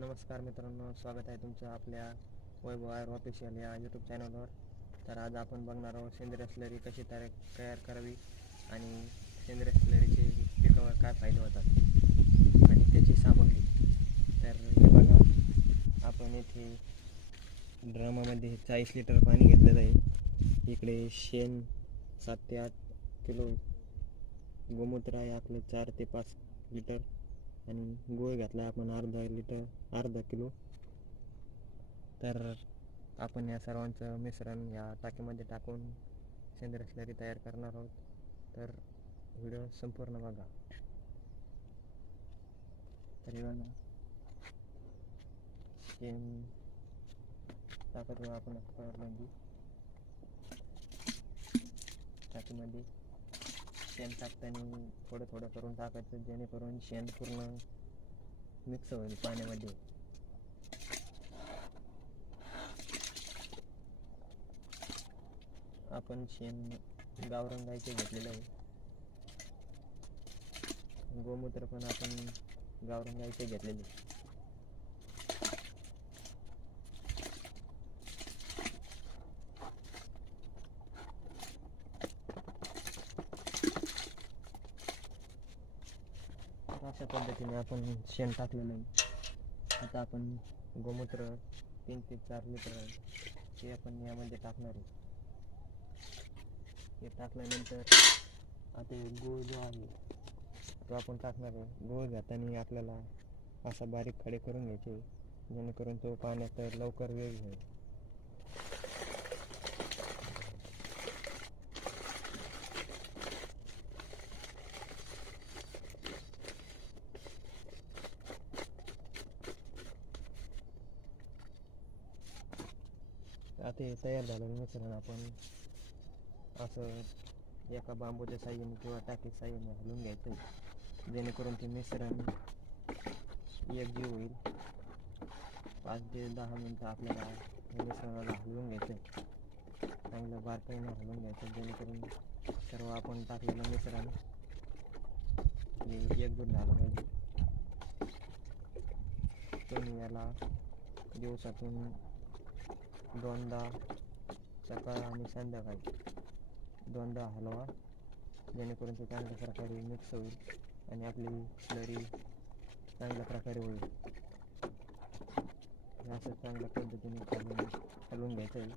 नमस्कार मित्रांनो, स्वागत आहे तुमचं आपल्या वैभव आयर ऑफिशियल या यूट्यूब चॅनलवर. तर आज आपण बघणार आहोत सेंद्रिय स्लरी कशी तयार करावी आणि सेंद्रिय स्लरीचे पिकावर काय फायदे होतात आणि त्याची सामग्री. तर हे बघा, आपण येथे ड्रमामध्ये 40 लिटर पाणी घेतलेलं आहे. इकडे शेण 7 ते 8 किलो, गोमूत्र आहे आपले 4 ते 5 लिटर आणि गूळ घातला आपण अर्धा किलो. तर आपण या सर्वांचं मिश्रण या टाकीमध्ये टाकून सेंद्रिय स्लरी तयार करणार आहोत. तर व्हिडिओ संपूर्ण बघा. तर हे बघा, शेण टाकत आपण टाकीमध्ये शेण टाकताना थोडं थोडं करून टाकायचं, जेणेकरून शेण पूर्ण मिक्स होईल पाण्यामध्ये. आपण शेण गावरान गाईचे घेतलेलं आहे. गोमूत्र पण आपण गावरान गाईचे घेतलेले. अशा पद्धतीने आपण शेण टाकलेलं आहे. आता आपण गोमूत्र 3 ते 4 लिटर आहे ते आपण यामध्ये टाकणार आहे. हे टाकल्यानंतर आता गूळ जो आहे तो आपण टाकणार आहे. गूळ घाताना आपल्याला असा बारीक खडे करून घ्यायचे, जेणेकरून तो पाण्यात लवकर वेग होईल. आता हे तयार झालेलं मिश्रण आपण असं एका बांबूच्या साहाय्याने किंवा टाकीच्या साहाय्याने हलवून घ्यायचं, जेणेकरून ते मिश्रण एकजीव होईल. 5 ते 10 मिनटं आपल्याला हे मिश्रणाला हलवून घ्यायचं, चांगलं बारकाईने हलवून घ्यायचं, जेणेकरून सर्व आपण टाकलेलं मिश्रण हे एकजूट झालं पाहिजे. तुम्ही याला दिवसातून 2दा, सकाळ आणि संध्याकाळी 2दा हलवा, जेणेकरून ते चांगल्या प्रकारे मिक्स होईल आणि आपली स्लरी चांगल्या प्रकारे होईल. असं चांगल्या पद्धतीने हलवून घ्यायचं आहे.